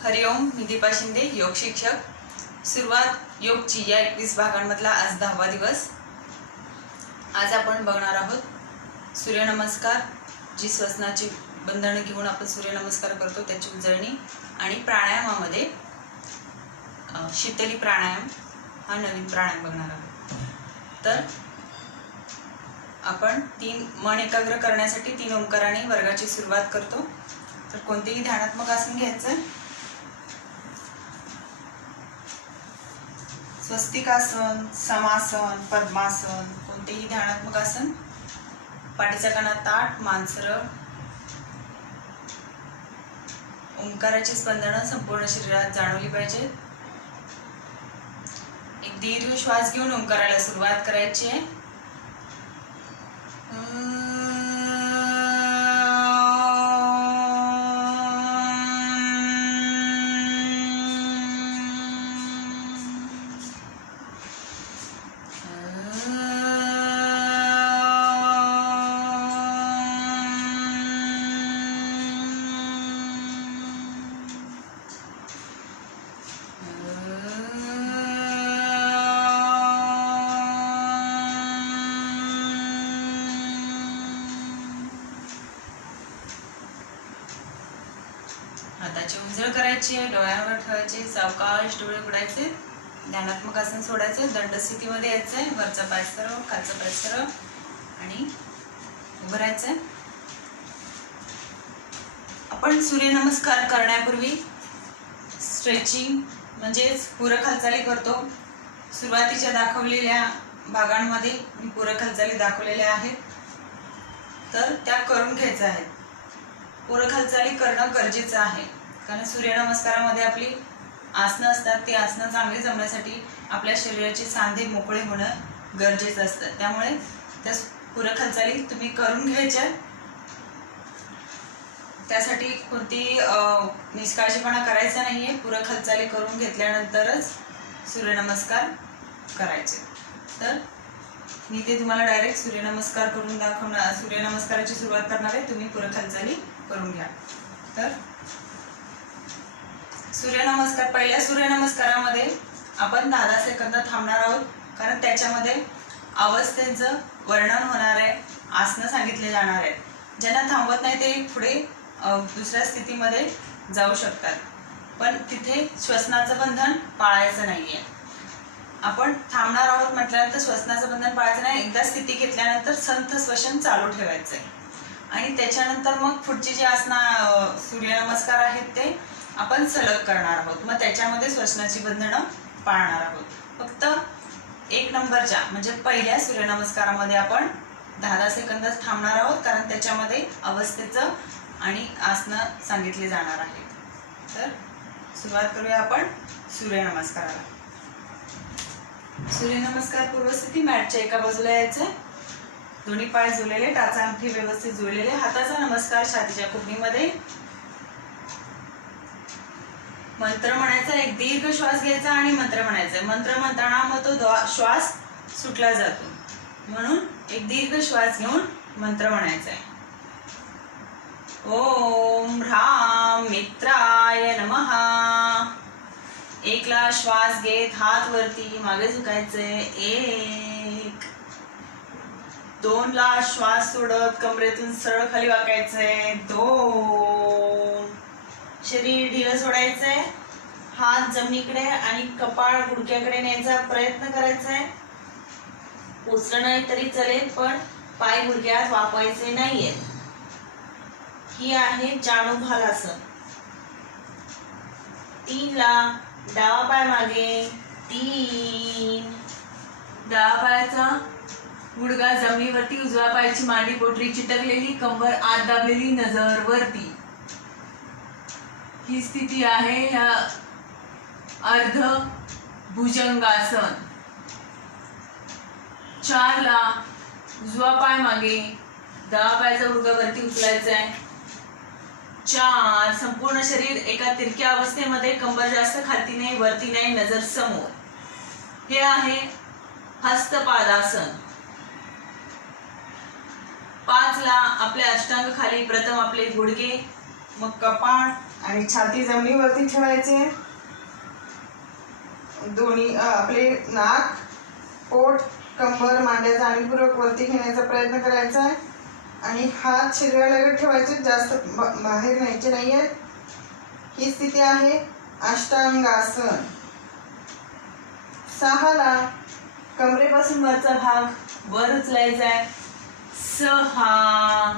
हरिओम, मी दीपा शिंदे, योग शिक्षक. सुरुवात योगची या 21 भागांमधला आज 10वा दिवस. आज आपण बघणार आहोत सूर्यनमस्कार. जी श्वसनाची बंधनं घेऊन आपण सूर्यनमस्कार करतो त्याची उजळणी, आणि प्राणायामामध्ये शीतली प्राणायाम हा नवीन प्राणायाम बघणार आहोत. तर आपण मन एकाग्र करण्यासाठी 3 ओंकाराने वर्गाची सुरुवात करतो. तर कोणतेही ध्यानात्मक आसन घ्यायचं. स्वस्तिकासन, समासन, पद्मासन, कोणतेही ध्यानात्मक आसन. पाठीचा कणा ताठ, मान सरळ. ओंकाराची स्पंदनं संपूर्ण शरीरात जाणवली पाहिजे. एक दीर्घ श्वास घेऊन ओंकाराला सुरुवात करायची आहे. हाताची उंजळ करायची आहे, डोळ्यांवर ठेवायचे, सावकाश डोळे उघडायचे, ध्यानात्मक आसन सोडायचं, दंड स्थितीमध्ये यायचं आहे. वरचा पाय सरळ, खालचा पाय सरळ, आणि उभं राहायचं. आपण सूर्यनमस्कार करण्यापूर्वी स्ट्रेचिंग म्हणजेच पूरक हालचाली करतो. सुरुवातीच्या दाखवलेल्या भागांमध्ये मी पूरक हालचाली दाखवलेल्या आहेत, तर त्या करून घ्यायच्या आहेत. पूरक हालचाली करणं गरजेचं आहे, कारण सूर्यनमस्कारामध्ये आपली आसनं असतात. ती आसनं चांगली जमण्यासाठी आपल्या शरीराचे सांधे मोकळे होणं गरजेचं असतं. त्यामुळे त्या पूरक हालचाली तुम्ही करून घ्यायच्या. त्यासाठी कोणती निष्काळजीपणा करायचा नाही आहे. पूरक हालचाली करून घेतल्यानंतरच सूर्यनमस्कार करायचे. तर मी ते तुम्हाला डायरेक्ट सूर्यनमस्कार करून दाखवणार, सूर्यनमस्काराची सुरुवात करणार आहे. तुम्ही पूरक हालचाली करून घ्या. तर सूर्यनमस्कार, पहिल्या सूर्यनमस्कारामध्ये आपण 10 सेकंद थांबणार आहोत, कारण त्याच्यामध्ये अवस्थेचं वर्णन होणार आहे, आसनं सांगितले जाणार आहेत. ज्यांना थांबवत नाही ते पुढे दुसऱ्या स्थितीमध्ये जाऊ शकतात, पण तिथे श्वसनाचं बंधन पाळायचं नाहीये. आपण थांबणार आहोत म्हटल्यानंतर श्वसनाचं बंधन पाळायचं नाही. एकदा स्थिती घेतल्यानंतर संथ श्वसन चालू ठेवायचं आहे, आणि त्याच्यानंतर मग पुढची जी आसनं सूर्यनमस्कार आहेत ते आपण सलग करणार आहोत. मग त्याच्यामध्ये श्वसनाची बंधनं पाळणार आहोत. फक्त 1 नंबरच्या म्हणजे पहिल्या सूर्यनमस्कारामध्ये आपण 10 सेकंदच थांबणार आहोत, कारण त्याच्यामध्ये अवस्थेचं आणि आसनं सांगितले जाणार आहेत. तर सुरुवात करूया आपण सूर्यनमस्काराला. सूर्यनमस्कार पूर्वस्थिती. मॅटच्या एका बाजूला यायचं. दोन्ही पाय जुळलेले, टाचा अंगठी व्यवस्थित जुळलेले. हाताचा नमस्कार छातीच्या कुपणीमध्ये. मंत्र म्हणायचा. एक दीर्घ श्वास घ्यायचा आणि मंत्र म्हणायचा. मंत्र म्हणताना मग तो श्वास सुटला जातो, म्हणून एक दीर्घ श्वास घेऊन मंत्र म्हणायचा आहे. ओम ह्राम मित्राय नमः. एकला श्वास घेत हात वरती मागे झुकायचे. 1. 2 ला श्वास सोडत कमरेतून सरळ खाली वाकायचे. 2. शरीर ढिलं सोडायचंय. हात जमिनीकडे आणि कपाळ गुडघ्याकडे न्यायचा प्रयत्न करायचाय. पोचलं नाही तरी चालेल, पण पाय गुडघ्यात वाकवायचे नाहीयेत. ही आहे जाणुभालासन. 3 ला डावा पाय मागे. 3. डावा पायाचा गुडघा जमिनीवरती, उजव्या पायाची मांडी पोटरी चिटकलेली, कंबर आत दाबलेली, नजर वरती. ही स्थिती आहे ह्या अर्ध भुजंगासन. 4 ला उजवा पाय मागे, डावा पायाचा गुडघा वरती उचलायचा आहे. 4. संपूर्ण शरीर एका तिरक्या अवस्थेमध्ये, कंबर जास्त खालती नाही वरती नाही, नजर समोर. हे आहे हस्तपादासन. 5 ला आपले अष्टांग खाली, प्रथम आपले गुडघे, मग कपाळ, आणि छाती जमिनीवरती ठेवायचे. दोन्ही आपले नाक, पोट, कंबर, मांड्या जाणीवपूर्वक वरती घेण्याचा प्रयत्न करायचा आहे आणि हात शरीरालगत ठेवायचे, जास्त बाहेर न्यायचे नाही आहेत. ही स्थिती आहे अष्टांगासन. 6 कमरेपासून वरचा भाग वर उचलायचा आहे. 6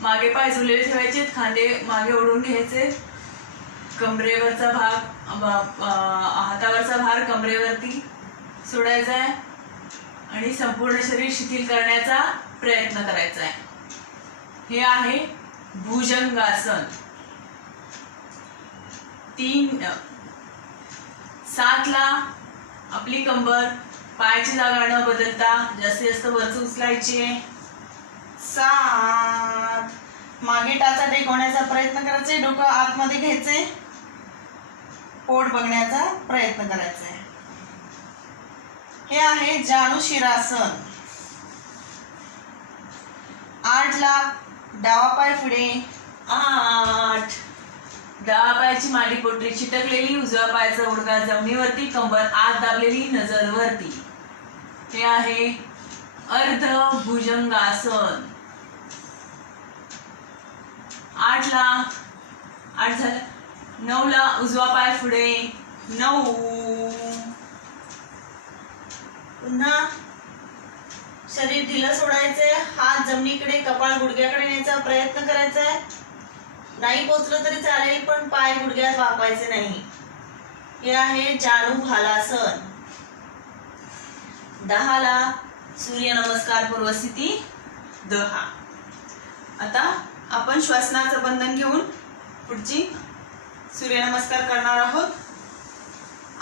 मागे पाय झुललेले ठेवायचे, खांदे मागे ओढून घ्यायचे. कमरेवरचा भाग हातावरचा भार कमरेवरती सोडायचा आहे आणि संपूर्ण शरीर शिथिल करण्याचा प्रयत्न करायचा आहे. हे आहे भुजंगासन. 7 आपली कंबर पायाची जागा न बदलता जास्तीत जास्त वरच उचलायची आहे. 7 मागे टाचा टेकवण्याचा प्रयत्न करायचे, डोकं आतमध्ये घ्यायचे, पोट बघण्याचा प्रयत्न करायचा आहे. हे आहे जानुशिरासन. 8 डावा पाय पुढे. 8 डावा पायाची मांडी पोटरी चिटकलेली, उजव्या पायाचा गुडघा जमिनीवरती, कंबर आत दाबलेली, नजर वरती. हे आहे अर्ध भुजंगासन. 8 झालं. 9 उजवा पाय पुढे. 9 पुन्हा शरीर ढिलं सोडायचंय, हात जमिनीकडे, कपाळ गुडघ्याकडे न्यायचा प्रयत्न करायचा आहे. नाही पोचलं तरी चालेल, पण पाय गुडघ्यात वाकवायचे नाही. हे आहे जानुभालासन. 10 सूर्यनमस्कार पूर्वस्थिती 10. आता आपण श्वसनाचं बंधन घेऊन पुढची सूर्यनमस्कार करणार आहोत.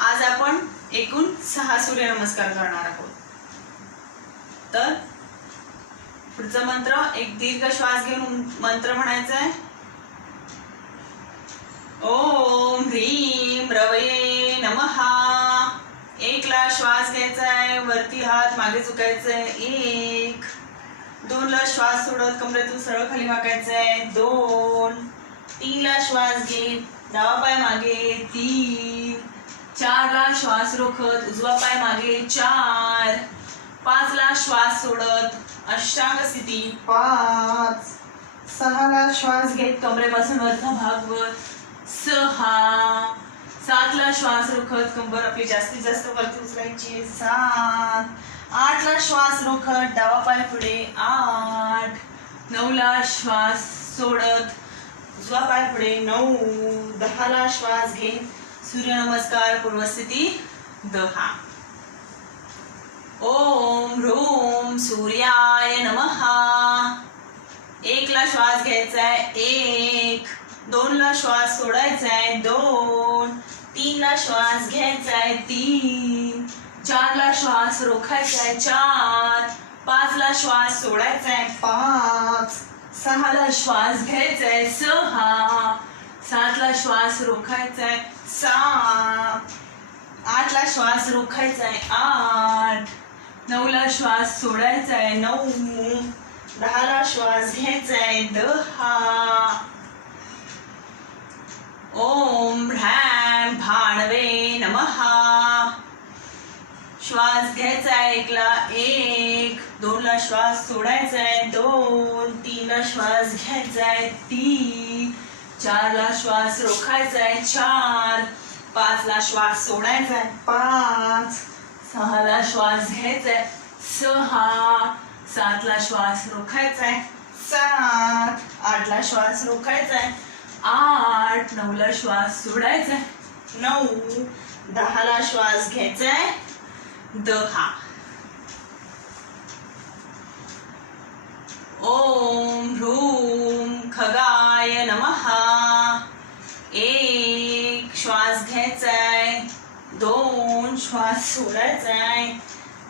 आज आपण एकूण 6 सूर्यनमस्कार करणार आहोत. तर पुढचा मंत्र, एक दीर्घ श्वास घेऊन मंत्र म्हणायचा आहे. ओम ह्रीम रवये नमः. 1 श्वास घ्यायचा आहे, वरती हात मागे झुकायचा आहे. 1. 2 श्वास सोडत कमरेतून सरळ खाली वाकायचा आहे. 2. 3 श्वास घेत डावा पाय मागे. 3. 4 श्वास रोखत उजवा पाय मागे. 4. 5 श्वास सोडत अष्टांग स्थिती. 5. 6 श्वास घेत कमरेपासून वरचा भाग वर. 6. 7 श्वास रोखत कंबर आपली जास्तीत जास्त वरती उचलायची. 7. 8 श्वास रोखत डावा पाय पुढे. 8. 9 श्वास सोडत उजवा पाय पुढे. 9. 10 श्वास घेत सूर्यनमस्कार पूर्वस्थिती 10. ओम ह्रूम सूर्याय नमः. 1 श्वास घ्यायचा आहे. 1. 2 श्वास सोडायचा आहे. 2. 3 श्वास घ्यायचा आहे. 3. 4 श्वास रोखायचा आहे. 4. 5 श्वास सोडायचा आहे. 5. 6 श्वास घ्यायचा आहे. 6. 7 श्वास रोखायचा आहे. 7. 8 श्वास रोखायचा आहे. 8. 9 श्वास सोडायचा आहे. 9. 10 श्वास घ्यायचा आहे. 10. ओम ह्रॅम भाणवे नमः. श्वास घ्यायचा आहे 1. 2 श्वास सोडायचा आहे. 2. 3 श्वास घ्यायचा आहे. 3. 4 श्वास रोखायचा आहे. 4. 5 श्वास सोडायचा आहे. 5. 6 श्वास घ्यायचा आहे. 6. 7 श्वास रोखायचा आहे. 7. 8 श्वास रोखायचा आहे. 8. 9 श्वास सोडायचा आहे. 9. 10 श्वास घ्यायचा आहे. 10. ओम ह्रूम खगाय नमः. 1 श्वास घ्यायचा आहे. 2 श्वास सोडायचा आहे.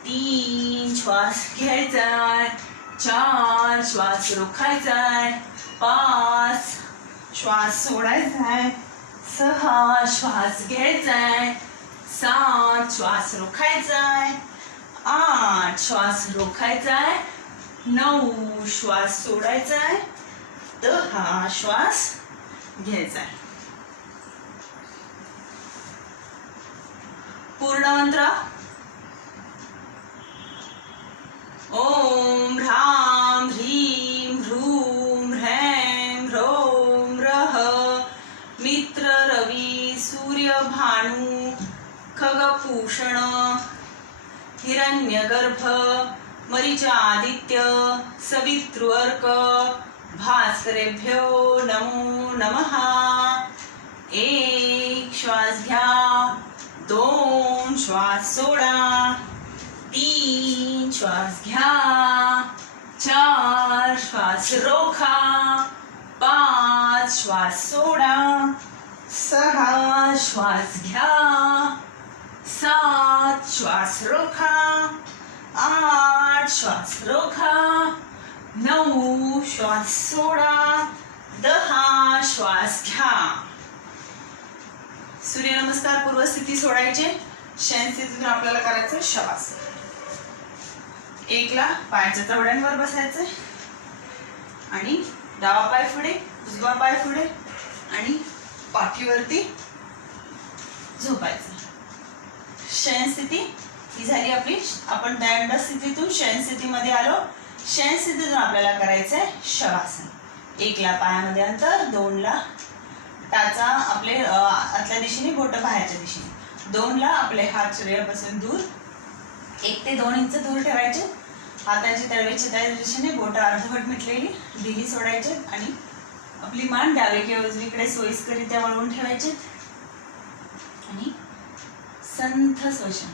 3 श्वास घ्यायचा आहे. 4 श्वास रोखायचा आहे. 5 श्वास सोडायचा आहे. 6 श्वास घ्यायचा आहे. 7 श्वास रोखायचा आहे. 8 श्वास रोखायचा आहे. 9 श्वास सोडायचा आहे. 10 श्वास घ्यायचा आहे. पूर्ण मंत्र ओम ह्रां ह्रीं ह्रूं ह्रैं ह्रौं ह्रः मित्र रवी सूर्य भानु खगभूषण हिरण्यगर्भ मरीच आदित्य सवितृ भास्करेभ्यो नमो नमः. एक श्वास घ्या, 2 श्वास सोडा, 3 श्वास घ्या, 4 श्वास रोखा, 5 श्वास सोडा, 6 श्वास घ्या, 7 श्वास रोखा, 8 श्वास रोखा, 9 श्वास सोडा, 10 श्वास घ्या. सूर्यनमस्कार पूर्व स्थिती सोडायचे. शयन स्थितीतून आपल्याला करायचं शवासन. 1 ला पायाच्या तळव्यांवर बसायचं आणि डावा पाय पुढे, उजवा पाय पुढे आणि पाठीवरती झोपायचं. शयन स्थिती ही झाली आपली. आपण दंड स्थितीतून शयन स्थितीमध्ये आलो. शयन स्थितीतून आपल्याला करायचंय शवासन. 1 ला पायामध्ये अंतर, 2 ला टाचा आपले आतल्या दिशेने, बोट बाहेरच्या दिशेने, 2 ला आपले हात शरीरापासून दूर 1 ते 2 इंच दूर ठेवायचे. हाताची तळवे छताच्या दिशेने, बोट अर्धवट मिटलेली ढिली सोडायचे आणि आपली मान डावे किंवा उजवीकडे सोयीस्करित्या वळवून ठेवायचे आणि संथ श्वसन.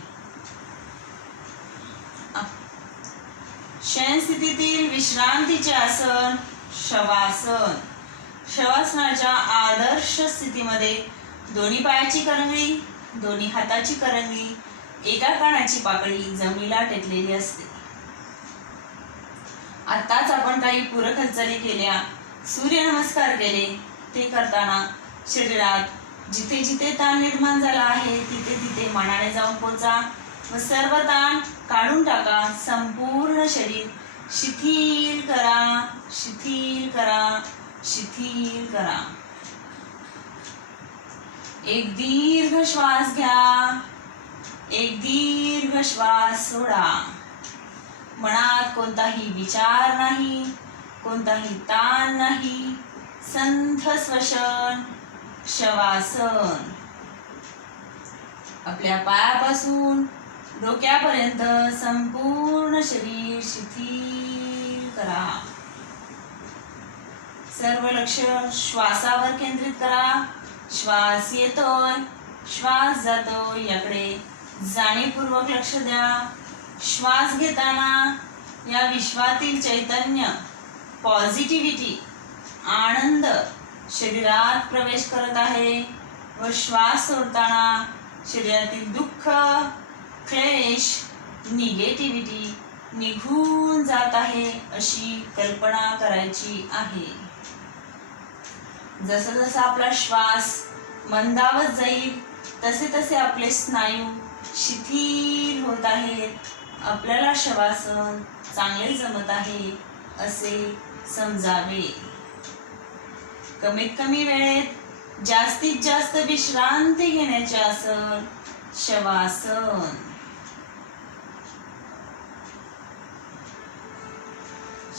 शयन स्थितीतील विश्रांतीचे आसन शवासन. शवासनाच्या आदर्श स्थितीमध्ये दोन्ही पायाची करंगळी, दोन्ही हाताची करंगळी, एका कानाची पाकळी जमिनीला टेकलेली असते. आताच आपण काही पूरक हालचाली केल्या, सूर्यनमस्कार केले. ते करताना शरीरात जिथे जिथे ताण निर्माण झाला आहे तिथे तिथे मनाने जाऊन पोचा व सर्व ताण काढून टाका. संपूर्ण शरीर शिथिल करा, शिथिल करा, शिथिल करा. एक दीर्घ श्वास घ्या, एक दीर्घ श्वास सोडा. मनात कोणताही विचार नाही, कोणताही ताण नाही. संथ श्वसन शवासन. आपल्या पायापासून डोक्यापर्यंत संपूर्ण शरीर शिथिल करा. सर्व लक्ष श्वासावर केंद्रित करा. श्वास येतोय, श्वास जातोय याकडे जाणीवपूर्वक लक्ष द्या. श्वास घेताना या विश्वातील चैतन्य, पॉझिटिव्हिटी, आनंद शरीरात प्रवेश करत आहे व श्वास सोडताना शरीरातील दुःख, क्लेश, निगेटिव्हिटी निघून जात आहे अशी कल्पना करायची आहे. जसं जसं आपला श्वास मंदावत जाईल तसे तसे आपले स्नायू शिथिल होत आहेत. आपल्याला शवासन चांगले जमत आहे असे समजावे. कमीत कमी वेळेत जास्तीत जास्त विश्रांती घेण्याचे आसन शवासन.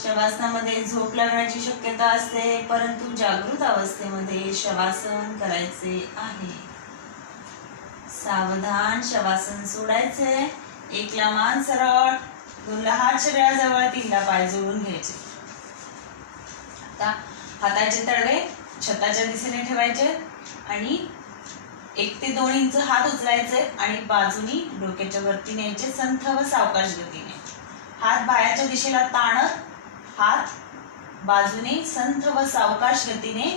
शवासनामध्ये झोप लागण्याची शक्यता असते, परंतु जागृत अवस्थेमध्ये शवासन करायचे आहे. सावधान शवासन सोडायचे. 1 ला मान सरळ, 2 ला हात शरीराजवळ, 3 ला पाय जोडून घ्यायचे. आता हाताचे तळवे छताच्या दिशेने ठेवायचे आणि 1 ते 2 इंच हात उचलायचे आणि बाजूनी डोक्याच्या वरती न्यायचे संथ व सावकाश गतीने. हात बाहेरच्या दिशेला ताणत हात बाजूने संथ व सावकाश गतीने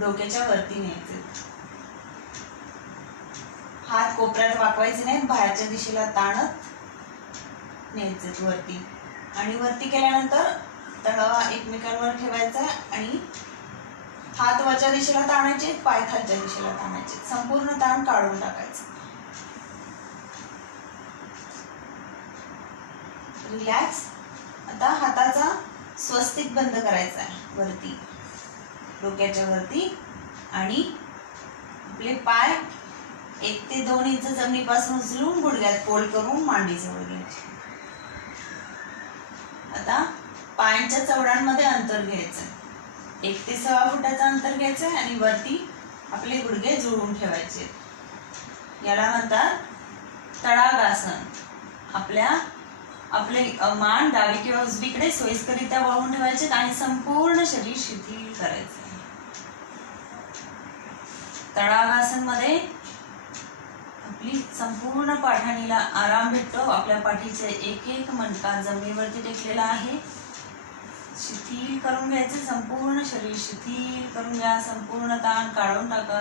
डोक्याच्या वरती न्यायचे. हात कोपऱ्यात वाकवायचे नाहीत, बाहेरच्या दिशेला ताणत न्यायचे वरती. आणि वरती केल्यानंतर तळवा एकमेकांवर ठेवायचा आणि हात वरच्या दिशेला ताणायचे, पाय खालच्या दिशेला ताणायचे. संपूर्ण ताण काढून टाकायचं. रिलॅक्स. आता हाताचा स्वस्तिक बंद करायचा आहे वरती, डोक्याच्या वरती आणि आपले पाय 1 ते 2 इंच जमिनीपासून उचलून गुडघ्यात फोल्ड करून मांडीजवळ घ्यायचे. आता पायांच्या चवडांमध्ये अंतर घ्यायचं. 1 ते 6 फुटाचं अंतर घ्यायचं आणि वरती आपले गुडघे जुळवून ठेवायचे. याला म्हणतात तडागासन. आपले मान डावी किंवा उजवीकडे सोयीस्करित्या वळवून ठेवायचे आणि संपूर्ण शरीर शिथिल करायचे. तडागासन मध्ये आपली संपूर्ण पाठणीला आराम भेटतो. आपल्या पाठीचे एक एक मणका जमिनीवरती टेकलेला आहे. शिथिल करून घ्यायचे. संपूर्ण शरीर शिथिल करून घ्या. संपूर्ण ताण काढून टाका.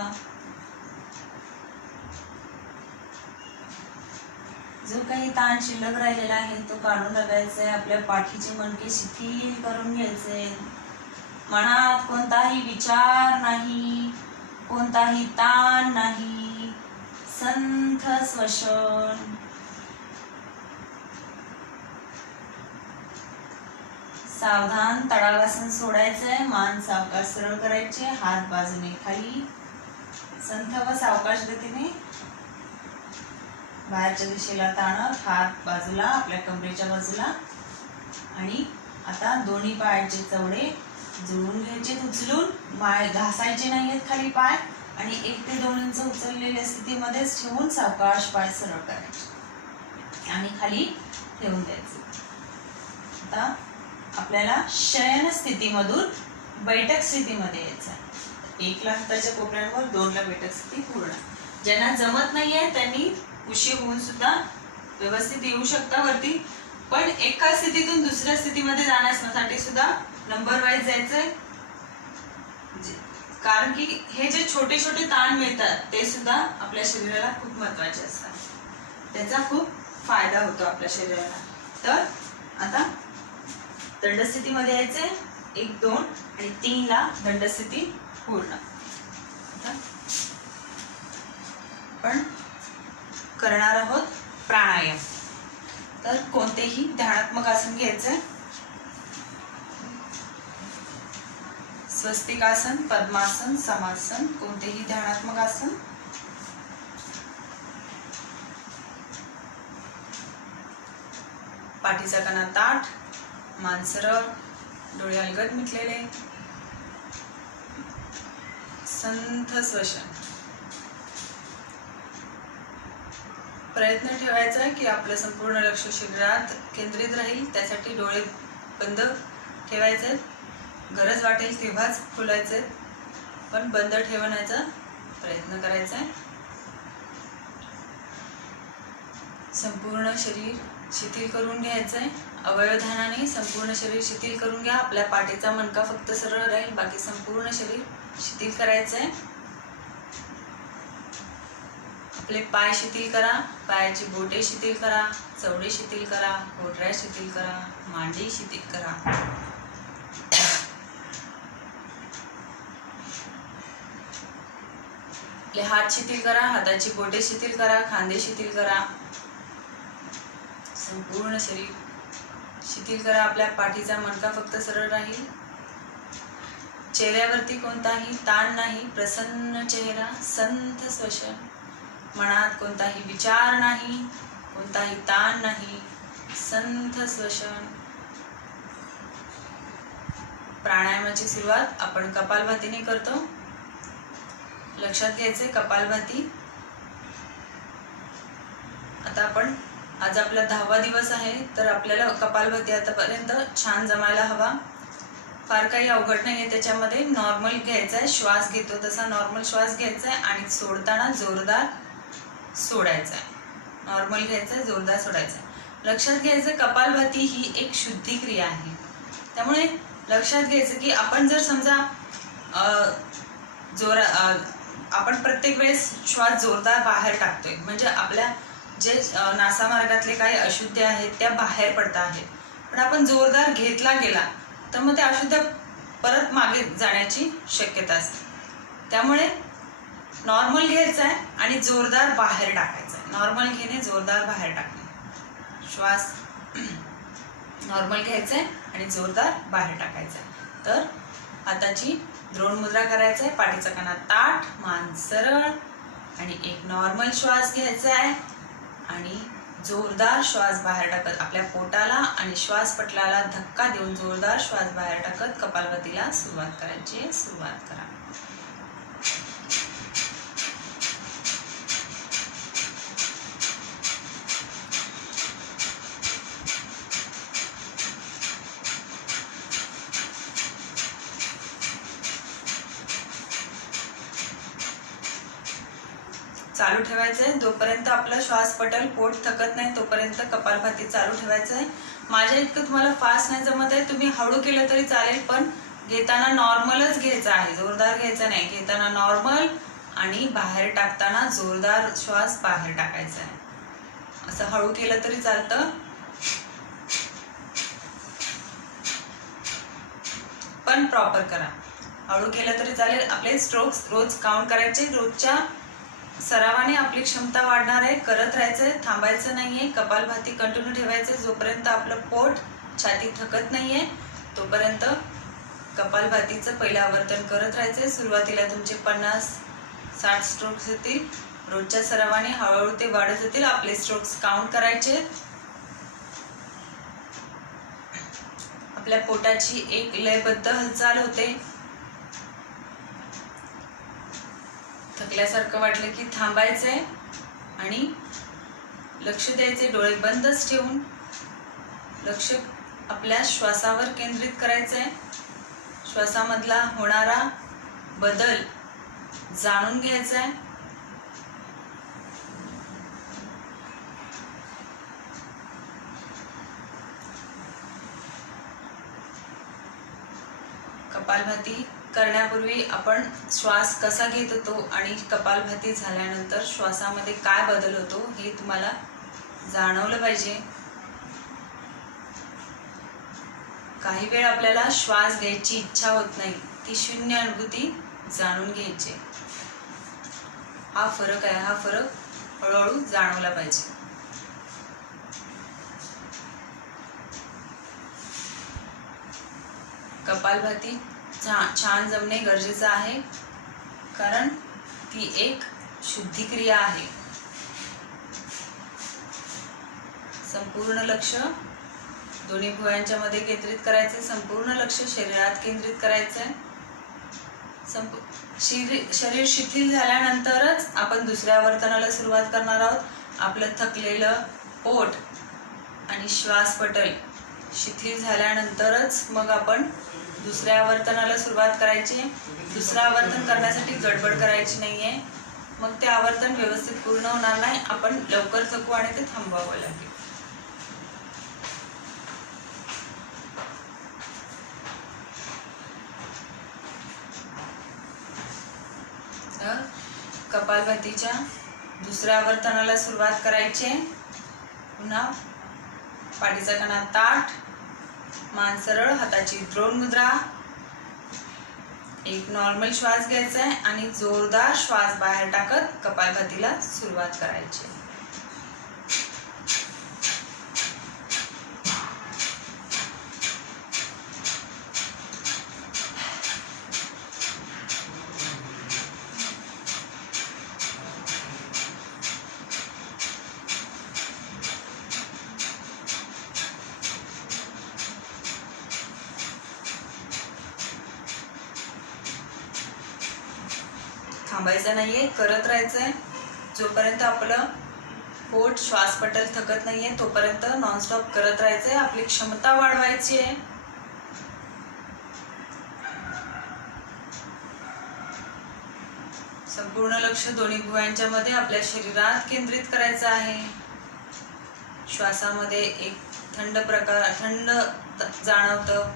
जो काही ताण शिल्लक राहिलेला आहे तो काढून टाकायचा आहे. आपल्या पाठीचे मणके शिथिल करून घ्यायचे. मनात कोणताही विचार नाही, कोणताही ताण नाही. संथ श्वसन. सावधान तडागासन सोडायचंय. मान सावकाश सरळ करायचे. हात बाजूने खाली. संथ व सावकाश गतीने बाहेरच्या दिशेला ताणत हात बाजूला, आपल्या कमरेच्या बाजूला. आणि आता दोन्ही पायाचे चवडे जुळवून घ्यायचे. उचलून पाय घासायचे नाहीयेत खाली पाय. आणि 1 ते 2 इंच उचललेल्या स्थितीमध्येच ठेवून सावकाश पाय सरळ करायचे आणि खाली ठेवून द्यायचे. आता आपल्याला शयन स्थितीमधून बैठक स्थितीमध्ये यायचं आहे. 1 ला हाताच्या कोपऱ्यांवर, 2 ला बैठक स्थिती पूर्ण. ज्यांना जमत नाहीये त्यांनी उशीर होऊन सुद्धा व्यवस्थित येऊ शकता वरती. पण एका स्थितीतून दुसऱ्या स्थितीमध्ये जाण्यासाठी सुद्धा नंबर वाईज जायचंय. कारण की हे जे छोटे छोटे ताण मिळतात ते सुद्धा आपल्या शरीराला खूप महत्वाचे असतात. त्याचा खूप फायदा होतो आपल्या शरीराला. तर आता दंडस्थितीमध्ये यायचे. 1, 2 आणि 3 ला दंडस्थिती पूर्ण. पण करणार आहोत प्राणायाम. तर कोणतेही ध्यानात्मक आसन घ्यायचं. स्वस्तिकासन, पद्मासन, समासन, कोणतेही ध्यानात्मक आसन. पाठीचा कणा ताठ, मान सरळ, डोळे अलगद मिटलेले. संथ श्वसन. प्रयत्न ठेवायचा आहे की आपलं संपूर्ण लक्ष शरीरात केंद्रित राहील. त्यासाठी डोळे बंद ठेवायचे. गरज वाटेल तेव्हाच खोलायचे, पण बंद ठेवण्याचा प्रयत्न करायचा आहे. संपूर्ण शरीर शिथिल करून घ्यायचं आहे. अवयवधानाने संपूर्ण शरीर शिथिल करून घ्या. आपल्या पाठीचा मणका फक्त सरळ राहील, बाकी संपूर्ण शरीर शिथिल करायचं आहे. आपले पाय शिथिल करा. पायाची बोटे शिथिल करा. चवडे शिथिल करा. घोटऱ्या शिथिल करा. मांडी शिथिल करा. आपले हात शिथिल करा. हाताची बोटे शिथिल करा. खांदे शिथिल करा. संपूर्ण शरीर शिथिल करा. आपल्या पाठीचा मणका फक्त सरळ राहील. चेहऱ्यावरती कोणताही ताण नाही. प्रसन्न चेहरा. संथ श्वसन. मनात कोणताही विचार नाही, कोणताही ताण नाही. संथ श्वसन. प्राणायामाची सुरुवात आपण कपालभातीने करतो. लक्षात घ्यायचे कपालभाती. आता आपण आज आपला 10वा दिवस आहे, तर आपल्याला कपालभाती आतापर्यंत छान जमायला हवा. फार काही अवघड नाही आहे त्याच्यामध्ये. नॉर्मल घ्यायचा आहे. श्वास घेतो तसा नॉर्मल श्वास घ्यायचा आहे आणि सोडताना जोरदार सोडायचा आहे. नॉर्मल घ्यायचं आहे, जोरदार सोडायचं आहे. लक्षात घ्यायचं कपालभाती ही एक शुद्धी क्रिया आहे. त्यामुळे लक्षात घ्यायचं की आपण जर समजा आपण प्रत्येक वेळेस श्वास जोरदार बाहेर टाकतोय, म्हणजे आपल्या जे नासामार्गातले काही अशुद्ध आहेत त्या बाहेर पडत आहेत. पण आपण जोरदार घेतला गेला तर मग ते अशुद्ध परत मागे जाण्याची शक्यता असते. त्यामुळे नॉर्मल घ्यायचं आहे आणि जोरदार बाहेर टाकायचं आहे. नॉर्मल घेणे, जोरदार बाहेर टाकणे. श्वास नॉर्मल घ्यायचा आहे आणि जोरदार बाहेर टाकायचा आहे. तर हाताची द्रोण मुद्रा करायचं आहे. पाठीचा कणा ताठ, मान सरळ आणि एक नॉर्मल श्वास घ्यायचा आहे आणि जोरदार श्वास बाहेर टाकत आपल्या पोटाला आणि श्वास पटलाला धक्का देऊन जोरदार श्वास बाहेर टाकत कपालभातीला सुरुवात करायची. सुरुवात करा. चालू ठेवायचं आहे. जोपर्यंत आपला श्वास पटल, पोट थकत नाही तोपर्यंत कपालभाती चालू ठेवायचं आहे. माझ्या इतकं तुम्हाला फास्ट नाही जमत आहे, तुम्ही हळू केलं तरी चालेल, पण घेताना नॉर्मलच घ्यायचं आहे, जोरदार घ्यायचा नाही. घेताना नॉर्मल आणि बाहेर टाकताना जोरदार श्वास बाहेर टाकायचा आहे. असं हळू केलं तरी चालतं, पण प्रॉपर करा. हळू केलं तरी चालेल. आपले स्ट्रोक्स रोज काउंट करायचे. रोजच्या सरावाने आपली क्षमता वाढणार आहे. करत राहायचंय, थांबायचं नाहीये. कपालभाती कंटिन्यू ठेवायचे. जोपर्यंत आपलं पोट, छाती थकत नाहीये तोपर्यंत कपालभातीचं पहिलं आवर्तन करत राहायचंय. सुरुवातीला तुमचे 50-60 स्ट्रोक्स येतील. रोजच्या सरावाने हळूहळू ते वाढत जातील. आपले स्ट्रोक्स काउंट करायचे. आपल्या पोटाची एक लयबद्ध हालचाल होते. थकल्यासारखं वाटलं की थांबायचंय आणि लक्ष द्यायचे. डोळे बंदच ठेवून लक्ष आपल्या श्वासावर केंद्रित करायचंय. श्वासामधला होणारा बदल जाणून घ्यायचा आहे. कपालभाती करण्यापूर्वी आपण श्वास कसा घेत होतो आणि कपालभाती झाल्यानंतर श्वासामध्ये काय बदल होतो हे तुम्हाला जाणवलं पाहिजे. काही वेळ आपल्याला श्वास घ्यायची इच्छा होत नाही, ती शून्य अनुभूती जाणून घ्यायची. हा फरक आहे. हा फरक हळूहळू जाणवला पाहिजे. कपालभाती छान जमणे गरजेचं आहे, कारण ती एक शुद्धिक्रिया आहे. संपूर्ण लक्ष दोन्ही भुवयांच्या मध्ये केंद्रित करायचे. संपूर्ण लक्ष शरीरात केंद्रित करायचंय. शरीर शिथिल झाल्यानंतरच आपण दुसऱ्या आवर्तनाला सुरुवात करणार आहोत. आपलं थकलेलं पोट आणि श्वास पटल शिथिल झाल्यानंतरच मग आपण दुसऱ्या आवर्तनाला सुरुवात करायची. दुसरं आवर्तन करण्यासाठी गडबड करायची नाहीये. मग ते आवर्तन व्यवस्थित पूर्ण होणार नाही. आपण लवकर थकू आणि ते थांबवावं लागेल. कपालभातीच्या दुसऱ्या आवर्तनाला सुरुवात करायची. पुन्हा पाठीचा कणा ताठ, मान सरळ, हाताची द्रोण मुद्रा. एक नॉर्मल श्वास घ्यायचा आहे आणि जोरदार श्वास बाहेर टाकत कपालभातीला सुरुवात करायची. थांबायचं नाहीये, करत राहायचंय. जोपर्यंत आपलं पोट, श्वास पटल थकत नाहीये तोपर्यंत नॉनस्टॉप करत राहायचंय. आपली क्षमता वाढवायची आहे. संपूर्ण लक्ष दोन्ही भुवयांच्या मध्ये आपल्या शरीरात केंद्रित करायचं आहे. श्वासामध्ये एक थंड जाणवतं.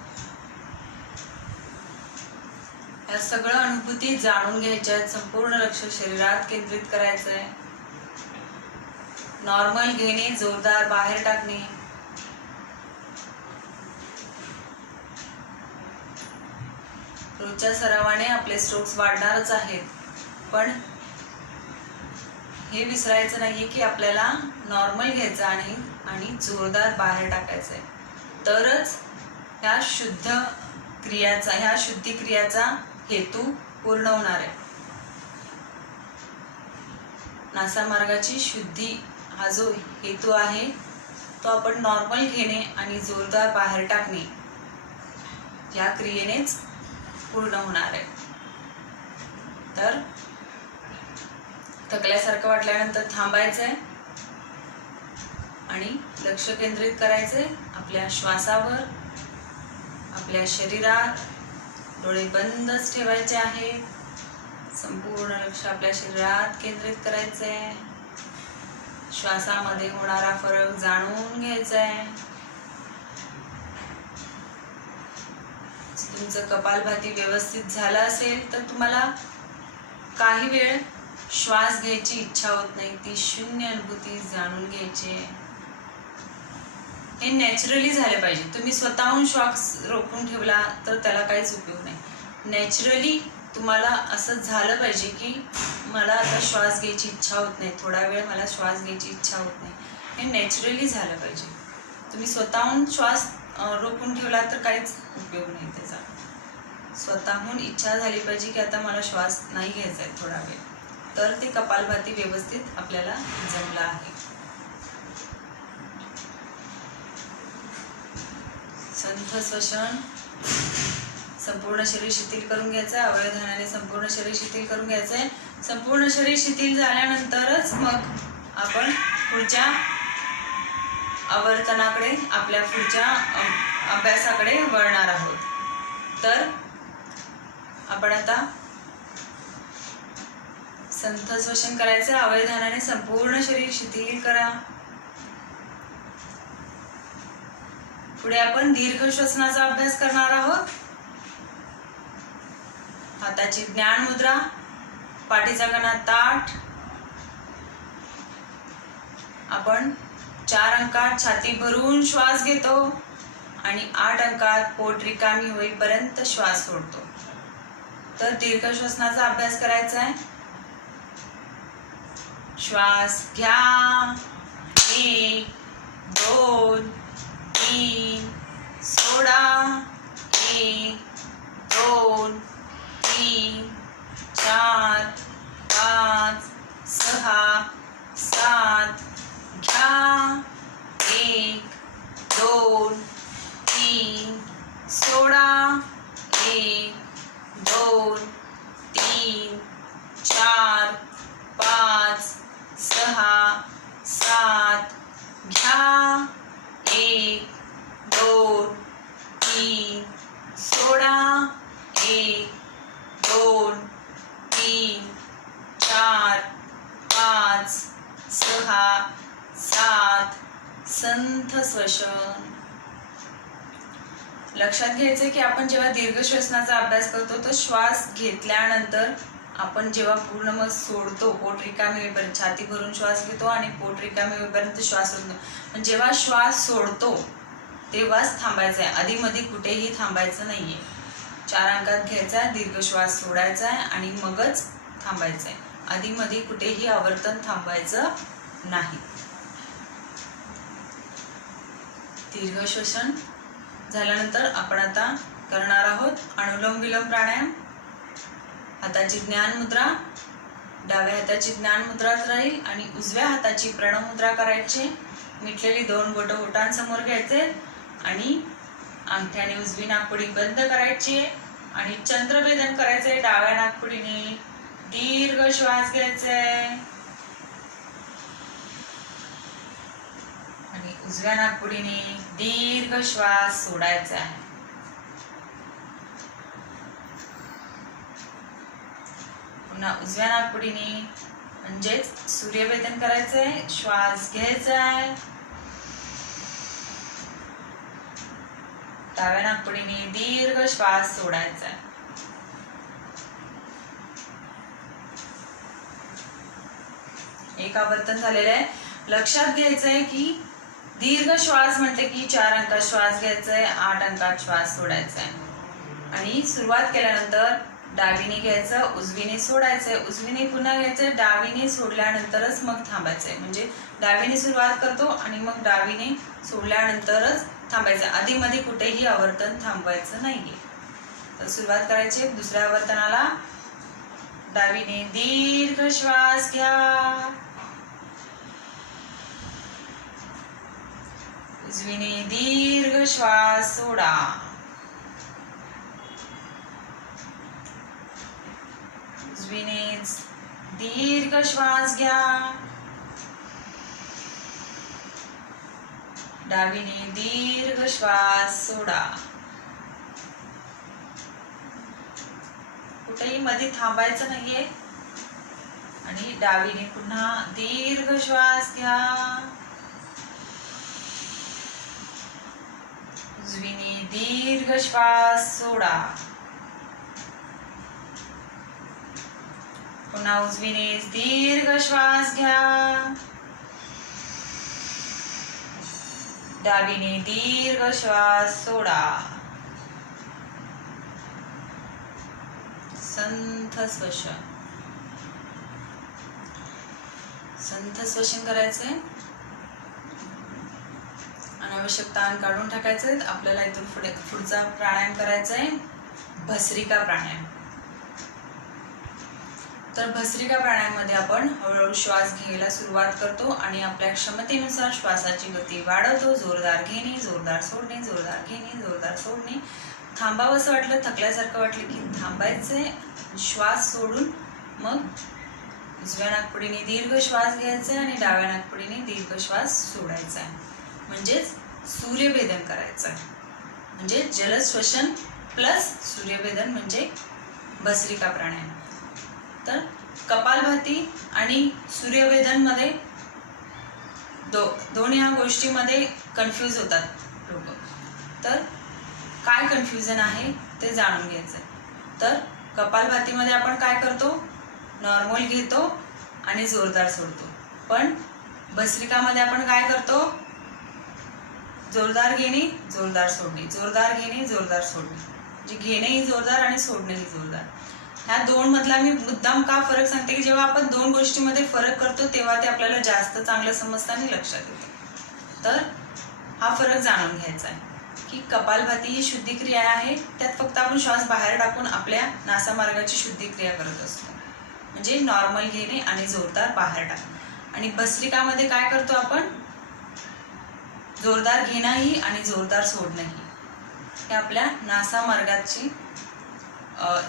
या सगळं अनुभूती जाणून घ्यायच्या आहेत. संपूर्ण लक्ष शरीरात केंद्रित करायचंय. नॉर्मल घेणे, जोरदार बाहेर टाकणे. रोजच्या सरावाने आपले स्ट्रोक्स वाढणारच आहेत, पण हे विसरायचं नाहीये की आपल्याला नॉर्मल घ्यायचं आणि जोरदार बाहेर टाकायचंय. तरच ह्या शुद्धिक्रियाचा हेतू पूर्ण होणार आहे. नासामार्गाची शुद्धी हा जो हेतू आहे तो आपण नॉर्मल घेणे आणि जोरदार बाहेर टाकणे या क्रियेनेच पूर्ण होणार आहे. तर थकल्यासारखं वाटल्यानंतर थांबायचं आहे आणि लक्ष केंद्रित करायचंय आपल्या श्वासावर, आपल्या शरीरात. डोळे बंदच ठेवायचे आहेत. संपूर्ण लक्ष आपल्या शरीरात केंद्रित करायचे आहे. श्वासामध्ये होणारा फरक जाणून घ्यायचा आहे. तुमचं कपालभाती व्यवस्थित झालं असेल तर तुम्हाला काही वेळ श्वास घ्यायची इच्छा होत नाही. ती शून्य अनुभूती जाणून घ्यायची आहे. हे नॅचरली झाले पाहिजे. तुम्ही स्वतःहून श्वास रोखून ठेवला तर त्याला काहीच उपयोग नाही. नॅचरली तुम्हाला असं झालं पाहिजे की मला आता श्वास घ्यायची इच्छा होत नाही, थोडा वेळ मला श्वास घ्यायची इच्छा होत नाही. हे नॅचरली झालं पाहिजे. तुम्ही स्वतःहून श्वास रोखून ठेवला तर काहीच उपयोग नाही त्याचा. स्वतःहून इच्छा झाली पाहिजे की आता मला श्वास नाही घ्यायचा आहे थोडा वेळ, तर ते कपालभाती व्यवस्थित आपल्याला जमलं आहे. संथ श्वसन. संपूर्ण शरीर शिथिल करून घ्यायचं आहे. अवयवधानाने संपूर्ण शरीर शिथिल करून घ्यायचं आहे. संपूर्ण शरीर शिथिल झाल्यानंतरच मग आपण पुढच्या आवर्तनाकडे, आपल्या पुढच्या अभ्यासाकडे वळणार आहोत. तर आपण आता संथ श्वसन करायचं. अवयवधानाने संपूर्ण शरीर शिथिल करा. पुढे आपण दीर्घ श्वसनाचा अभ्यास करणार आहोत. हाताची ज्ञान मुद्रा, पाठीचा कणा ताठ. आपण 4 अंकात छाती भरून श्वास घेतो आणि 8 अंकात पोट रिकामी होईपर्यंत श्वास सोडतो. तर दीर्घ श्वसनाचा अभ्यास करायचा आहे. श्वास घ्या. 1 2 3 सोडा. 1 2 3 4 5 6 7 घ्या. 1 2 3 सोडा. 1 2 3 4 5 6 7 घ्या. 1 2 3 सोडा. 1 2 3 4 5 6 7. संथ श्वसन. लक्षात घ्यायचं की आपण जेव्हा दीर्घ श्वसनाचा अभ्यास करतो तर श्वास घेतल्यानंतर आपण जेव्हा पूर्ण मग सोडतो, पोट रिकामी होईपर्यंत, छाती भरून श्वास घेतो आणि पोट रिकामी होईपर्यंत श्वास सोडतो. पण जेव्हा श्वास सोडतो तेव्हाच थांबायचं आहे. आधीमध्ये कुठेही थांबायचं नाहीये. 4 अंकात घ्यायचा, दीर्घ श्वास सोडायचा आहे आणि मगच थांबायचं आहे. आधीमध्ये कुठेही आवर्तन थांबायचं नाही. दीर्घ श्वसन झाल्यानंतर आपण आता करणार आहोत अनुलोम विलोम प्राणायाम. हाताची ज्ञान मुद्रा, डाव्या हाताची ज्ञान मुद्राच राहील आणि उजव्या हाताची प्रणव मुद्रा करायची. मिटलेली 2 बोटं ओठांसमोर घ्यायचे आणि अंगठ्याने उजवी नाकपुडी बंद करायची आणि चंद्रभेदन करायचे. डाव्या नाकपुडीने दीर्घ श्वास घ्यायचे आणि उजव्या नाकपुडीने दीर्घ श्वास सोडायचा आहे. पुन्हा उजव्या नाकपुडीने म्हणजेच सूर्यभेदन करायचंय. श्वास घ्यायचा आहे. डाव्या नाकपुडीने दीर्घ श्वास सोडायचा आहे. एक आवर्तन झालेलं आहे. लक्षात घ्यायचंय की दीर्घ श्वास म्हटले की 4 अंकात श्वास घ्यायचाय, 8 अंकात श्वास सोडायचा आहे. आणि सुरुवात केल्यानंतर डावीने घ्यायचं, उजवीने सोडायचंय, उजवीने पुन्हा घ्यायचंय, डावीने सोडल्यानंतरच मग थांबायचंय. म्हणजे डावीने सुरुवात करतो आणि मग डावीने सोडल्यानंतरच थांबायचं. आधीमध्ये कुठेही आवर्तन थांबवायचं नाहीये. तर सुरुवात करायची दुसऱ्या आवर्तनाला. डावीने दीर्घ श्वास घ्या, उजवीने दीर्घ श्वास सोडा. उजवीने दीर्घ श्वास घ्या, डावीने दीर्घ श्वास सोडा. कुठेही मध्ये थांबायचं नाहीये. आणि डावीने पुन्हा दीर्घ श्वास घ्या, उजवीने दीर्घ श्वास सोडा. पुन्हा उजवीने दीर्घ श्वास घ्या, डावीने दीर्घ श्वास सोडा. संथ श्वसन. संथ श्वसन करायचंय. अनावश्यक ताण काढून टाकायचंय. आपल्याला इथून पुढचा प्राणायाम करायचा आहे भस्त्रिका प्राणायाम. तर भस्त्रिका प्राणायाममध्ये आपण हळूहळू श्वास घ्यायला सुरुवात करतो आणि आपल्या क्षमतेनुसार श्वासाची गती वाढवतो. जोरदार घेणे, जोरदार सोडणे, जोरदार घेणे, जोरदार सोडणे. थांबावंसं वाटलं, थकल्यासारखं वाटलं की थांबायचंय. श्वास सोडून मग उजव्या नाकपुडीने दीर्घ श्वास घ्यायचा आहे आणि डाव्या नाकपुडीने दीर्घ श्वास सोडायचा आहे. म्हणजेच सूर्यभेदन करायचं आहे. म्हणजे जलश्वसन प्लस सूर्यभेदन म्हणजे भस्त्रिका प्राणायाम. तर कपालभाती आणि सूर्यभेदन मध्ये दोन्ही ह्या गोष्टीमध्ये कन्फ्यूज होतात लोक. तर काय कन्फ्युजन आहे ते जाणून घ्यायचं. तर कपालभातीमध्ये आपण काय करतो, नॉर्मल घेतो आणि जोरदार सोडतो. पण भस्त्रिकामध्ये आपण काय करतो, जोरदार घेणे, जोरदार सोडणे, जोरदार घेणे, जोरदार सोडणे. म्हणजे घेणेही जोरदार आणि सोडणेही जोरदार. ह्या दोन मधला मी मुद्दाम का फरक सांगते की जेव्हा आपण दोन गोष्टीमध्ये फरक करतो तेव्हा ते आपल्याला जास्त चांगलं समजतं आणि लक्षात येतं. तर हा फरक जाणून घ्यायचा आहे की कपालभाती ही शुद्धिक्रिया आहे. त्यात फक्त आपण श्वास बाहेर टाकून आपल्या नासामार्गाची शुद्धिक्रिया करत असतो. म्हणजे नॉर्मल घेणे आणि जोरदार बाहेर टाकणे. आणि भस्त्रिकामध्ये काय करतो आपण, जोरदार घेणंही आणि जोरदार सोडणंही. हे आपल्या नासामार्गाची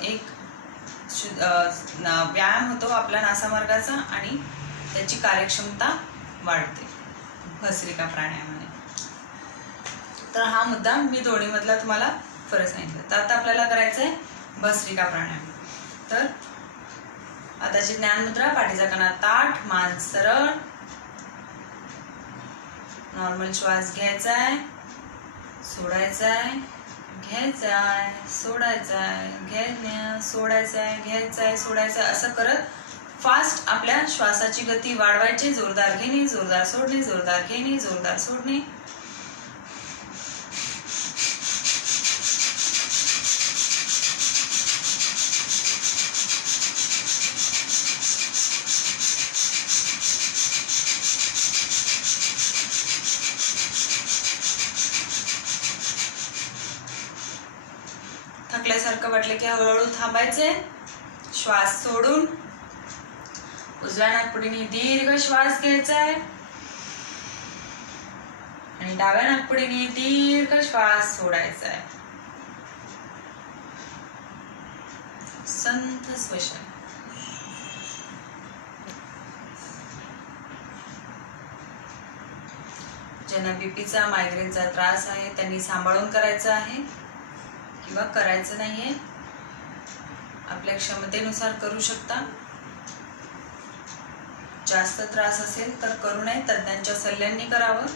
एक व्यायाम होतो आपल्या नासामार्गाचा आणि त्याची कार्यक्षमता वाढते भस्त्रिका प्राणायामाने. तर हा मुद्दा मी दोन्हीमधला तुम्हाला फरक सांगितला. तर आता आपल्याला करायचं आहे भस्त्रिका प्राणायाम. तर आताची ज्ञानमुद्रा, पाठीचा कणा ताठ, मान सरळ. नॉर्मल श्वास घ्यायचा आहे, सोडायचा आहे, घ्यायचा आहे, सोडायचा आहे, घ्यायचं, सोडायचा आहे, घ्यायचा आहे, सोडायचं. असं करत फास्ट आपल्या श्वासाची गती वाढवायची. जोरदार घेणे, जोरदार सोडणे, जोरदार घेणे, जोरदार सोडणे. थकल्यासारखं वाटलं की हळूहळू थांबायचे. श्वास सोडून उजव्या नाकपुडीने दीर्घ श्वास घ्यायचा आहे आणि डाव्या नाकपुडीने दीर्घ श्वास सोडायचा आहे. संथ श्वसन. ज्यांना बीपीचा, मायग्रेनचा त्रास आहे त्यांनी सांभाळून करायचं आहे किंवा करायचं नाहीये. आपल्या क्षमतेनुसार करू शकता. जास्त त्रास असेल तर करू नये, तज्ञांच्या सल्ल्यांनी करावं.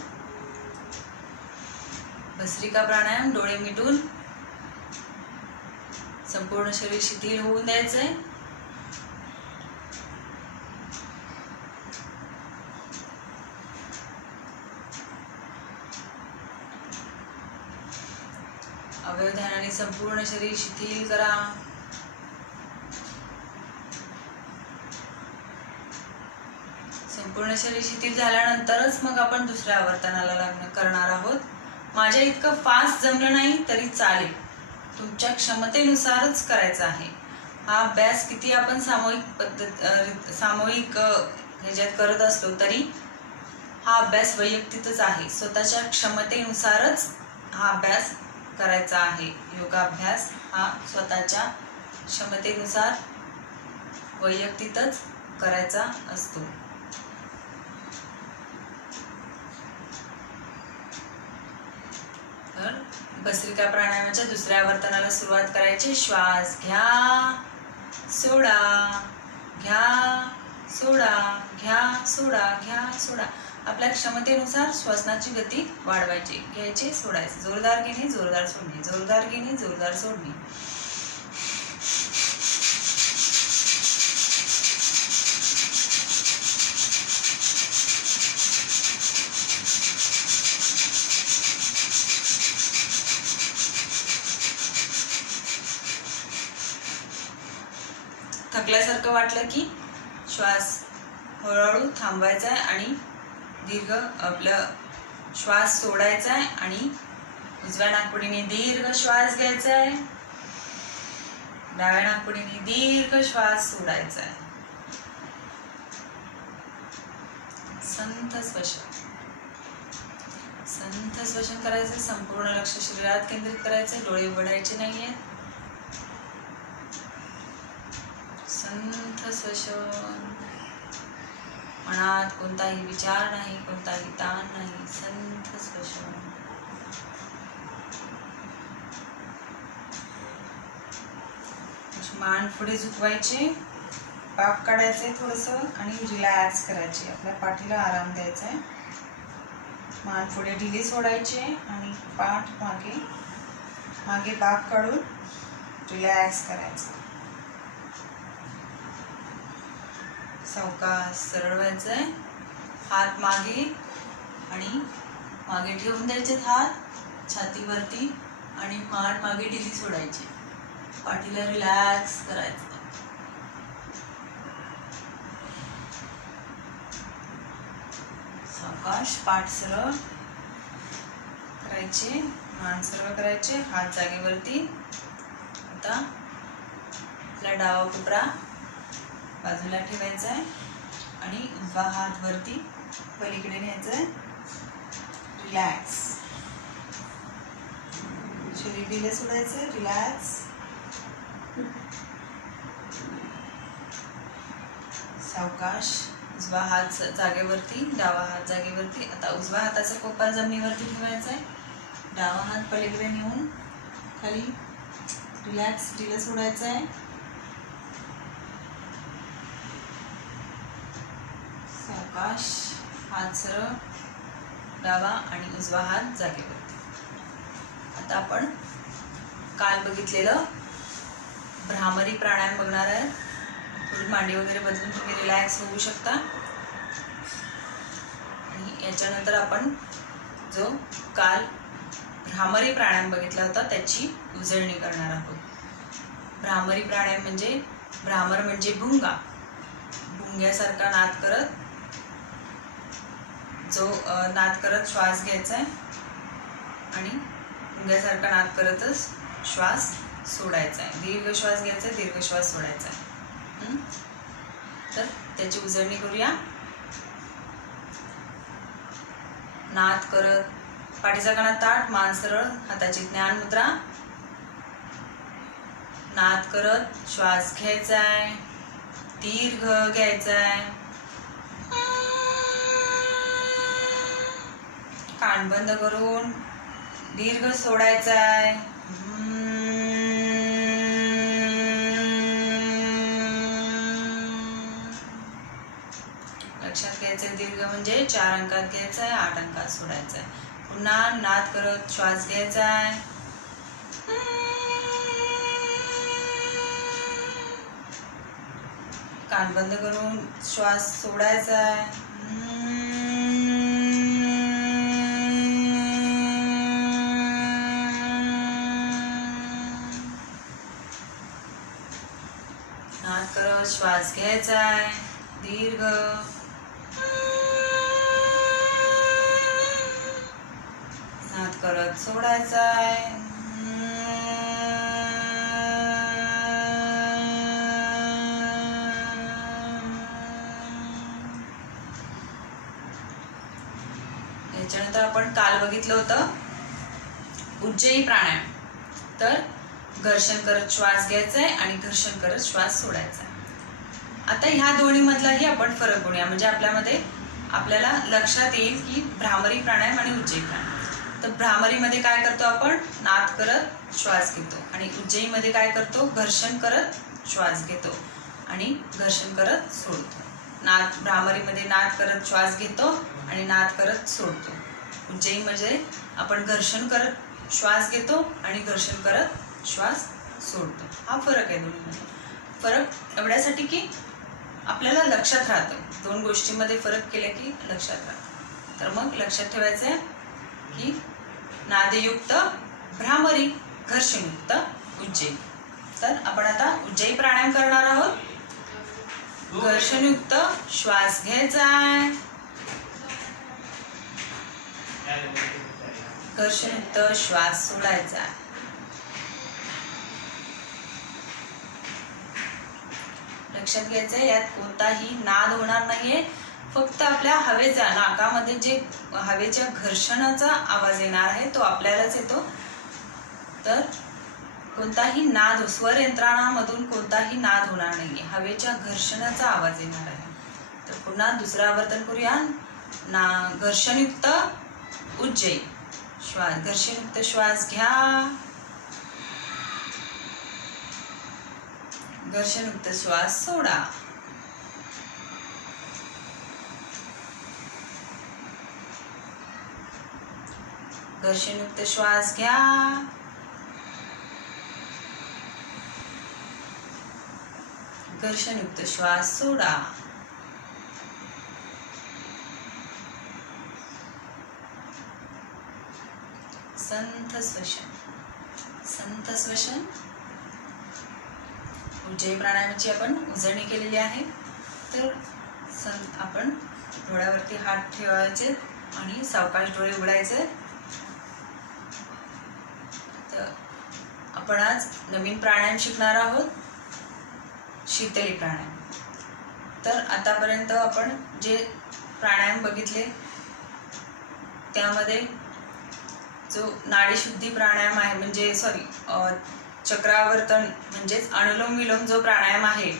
भस्त्रिका प्राणायाम डोळे मिटून संपूर्ण शरीर शिथिल होऊन द्यायचंय. अवयवधानाने संपूर्ण शरीर शिथिल करा. संपूर्ण शरीर शिथिल झाल्यानंतरच मग आपण दुसऱ्या आवर्तनाला करणार आहोत. माझ्या इतकं फास्ट जमलं नाही तरी चालेल. तुमच्या क्षमतेनुसारच करायचा आहे. हा अभ्यास किती आपण सामूहिक ह्याच्यात करत असलो तरी हा अभ्यास वैयक्तिकच आहे. स्वतःच्या क्षमतेनुसारच हा अभ्यास करायचा आहे. योगाभ्यास हा स्वतःच्या क्षमतेनुसार वैयक्तिकच करायचा असतो. तर भस्त्रिका प्राणायामाच्या दुसऱ्या आवर्तनाला सुरुवात करायची. श्वास घ्या, सोडा, घ्या, सोडा, घ्या, सोडा, घ्या, सोडा. आपल्या क्षमतेनुसार श्वासनाची गती वाढवायची. घ्यायचे, सोडायचे. जोरदार घेणे, जोरदार सोडणे, जोरदार घेणे, जोरदार सोडणे. थकल्यासारखं वाटलं की श्वास हळूहळू थांबवायचा आहे आणि दीर्घ आपलं श्वास सोडायचा आहे आणि उजव्या नाकपुडीने दीर्घ श्वास घ्यायचा आहे, डाव्या नाकपुडीने दीर्घ श्वास सोडायचा आहे. संथ श्वसन, संथ श्वसन करायचं. संपूर्ण लक्ष शरीरात केंद्रित करायचं. डोळे उघडायचे नाहीये. संथ श्वसन. मनात कोणताही विचार नाही, कोणताही ताण नाही. संथ श्वसन. मान पुढे झुकवायचे, पाप काढायचे थोडंसं आणि रिलॅक्स करायचे. आपल्या पाठीला आराम द्यायचा आहे. मान पुढे ढिली सोडायचे आणि पाठ मागे मागे पाप काढून रिलॅक्स करायचं. सावकाश सरळ व्हायचं आहे. हात मागे आणि मागे ठेवून द्यायचे. हात छातीवरती आणि मान मागे ढिली सोडायची. पाठीला रिलॅक्स करायचं. सावकाश पाठ सरळ करायचे, मान सरळ करायचे, हात जागेवरती. आता आपला डावा कोपरा बाजूला ठेवायचा आहे आणि उजवा हात वरती पलीकडे न्यायचा आहे. रिलॅक्स. शरीर ढिले सोडायचं. रिलॅक्स. सावकाश उजवा हात जागेवरती, डावा हात जागेवरती. आता उजव्या हाताचा कोपर जमिनीवरती ठेवायचा आहे. डावा हात पलीकडे नेऊन खाली रिलॅक्स ढिलं सोडायचं आहे. सावकाश हात सरळ, डावा आणि उजवा हात जागेवरती. आता आपण काल बघितलेलं भ्रामरी प्राणायाम बघणार आहे. थोडी मांडी वगैरे बदलून तुम्ही रिलॅक्स होऊ शकता. आणि याच्यानंतर आपण जो काल भ्रामरी प्राणायाम बघितला होता त्याची उजळणी करणार आहोत. भ्रामरी प्राणायाम म्हणजे, भ्रामर म्हणजे भुंगा. भुंग्यासारखा नाद करत, जो नाद करत श्वास घ्यायचा आहे आणि भुंग्यासारखा नाद करतच श्वास सोडायचा आहे. दीर्घ श्वास घ्यायचा आहे, दीर्घ श्वास सोडायचा आहे. तर त्याची उजळणी करूया. नाद करत, पाठीचा कणा ताठ, मान सरळ, हाताची ज्ञान मुद्रा. नाद करत श्वास घ्यायचा आहे, दीर्घ घ्यायचा आहे. कान बंद करून दीर्घ सोडायचा आहे. लक्षात घ्यायचं. दीर्घ म्हणजे 4 अंकात घ्यायचा आहे, 8 अंकात सोडायचा आहे. पुन्हा नाद करत श्वास घ्यायचा आहे. कान बंद करून श्वास सोडायचा आहे. नाद करत श्वास घ्यायचा आहे, दीर्घ. नाद करत सोडायचा आहे. त्याच्यानंतर आपण काल बघितलं होतं उज्जयी प्राणायाम. तर घर्षण करत श्वास घ्यायचा आहे आणि घर्षण करत श्वास सोडायचा आहे. आता ह्या दोन्हीमधलाही आपण फरक बघूया, म्हणजे आपल्याला लक्षात येईल की भ्रामरी प्राणायाम आणि उज्जयी प्राणायाम. तर भ्रामरीमध्ये काय करतो आपण, नाद करत श्वास घेतो, आणि उज्जयीमध्ये काय करतो, घर्षण करत श्वास घेतो आणि घर्षण करत सोडतो. भ्रामरीमध्ये नाद करत श्वास घेतो आणि नाद करत सोडतो. उज्जयीमध्ये आपण घर्षण करत श्वास घेतो आणि घर्षण करत श्वास सोडतो. हा फरक आहे दोन्हीमध्ये. फरक एवढ्यासाठी की आपल्याला लक्षात राहतं, दोन गोष्टींमध्ये फरक केले की लक्षात राहतं. तर मग लक्षात ठेवायचं आहे की नादयुक्त भ्रामरी, घर्षणयुक्त उज्जयी. तर आपण आता उज्जयी प्राणायाम करणार आहोत. घर्षणयुक्त श्वास घ्यायचा आहे, घर्षणयुक्त श्वास सोडायचा आहे. लक्षात घ्यायचं आहे, यात कोणताही नाद होणार नाहीये. फक्त आपल्या हवेचा, नाकामध्ये जे हवेच्या घर्षणाचा आवाज येणार आहे तो आपल्यालाच येतो. तर कोणताही नाद, स्वर यंत्रणामधून कोणताही नाद होणार नाहीये, हवेच्या घर्षणाचा आवाज येणार आहे. तर पुन्हा दुसरं आवर्तन करूया. घर्षणयुक्त उज्जयी श्वास, घर्षणयुक्त श्वास घ्या, घर्षणयुक्त श्वास सोडा. घर्षणयुक्त श्वास घ्या, घर्षणयुक्त श्वास सोडा. संथ श्वसन, संथ श्वसन. उज्जयी प्राणायामाची आपण उजळणी केलेली आहे. तर आपण डोळ्यावरती हात ठेवायचे आणि सावकाश डोळे उघडायचे. तर आपण आज नवीन प्राणायाम शिकणार आहोत, शीतली प्राणायाम. तर आतापर्यंत आपण जे प्राणायाम बघितले त्यामध्ये जो नाडीशुद्धी प्राणायाम आहे, म्हणजे चक्रावर्तन म्हणजेच अनुलोम विलोम जो प्राणायाम आहे,